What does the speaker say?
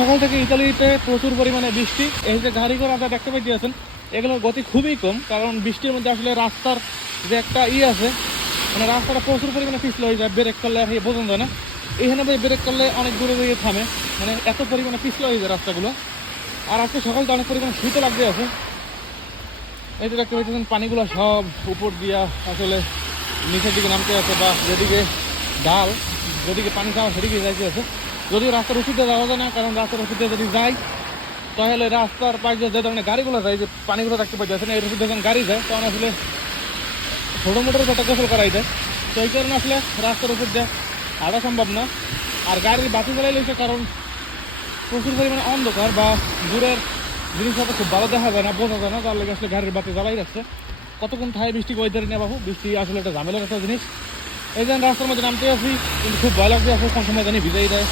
সকাল থেকে ইতালিতে প্রচুর পরিমাণে বৃষ্টি। এই যে গাড়ি ঘোড়া আপনারা দেখতে পাচ্ছেন এগুলোর গতি খুবই কম, কারণ বৃষ্টির মধ্যে আসলে রাস্তার যে একটা আছে, মানে রাস্তাটা প্রচুর পরিমাণে পিছলে হয়ে যায়, ব্রেক করলে আর বোঝা যায় না। এখানে ব্রেক করলে অনেক দূরে গিয়ে থামে, মানে এত পরিমাণে পিছলে হয়ে যায় রাস্তাগুলো। আর আজকে সকালটা অনেক পরিমাণে শীতও লাগতে আছে। এই যে দেখতে পাচ্ছেন পানিগুলো সব উপর দিয়া আসলে নিচের দিকে নামতে আছে, বা যেদিকে ডাল, যেদিকে পানি খাওয়া সেদিকে যাইতে আছে। যদিও রাস্তার ওষুধে যাওয়া যায় না, কারণ রাস্তার ওষুধে যদি যাই তাহলে রাস্তার পাশে যে ধরনের গাড়িগুলো যায়, যে পানিগুলো দেখতে পাই যাচ্ছে না, এর ওষুধ যখন গাড়ি যায় তখন আসলে ছোটো মোটোর একটা গোসল করাই যায়। তো এই কারণে আসলে রাস্তার ওষুধ দেওয়া হাঁটা সম্ভব না। আর গাড়ির বাতি জ্বালাই লেগেছে, কারণ প্রচুর পরিমাণে অন্ধকার বা দূরের জিনিসপত্র খুব ভালো দেখা যায় না, বোঝা যায় না, তার লেগে আসলে গাড়ির বাতি জ্বালাই রাখছে। কতক্ষণ থায় বৃষ্টি ওয়েদারে না বাবু, বৃষ্টি আসলে একটা ঝামেলার একটা জিনিস। এই যে রাস্তার মধ্যে নামতে আসি, কিন্তু খুব ভয় লাগতে আছে, কোন সময় জানি ভিজাই দেয়।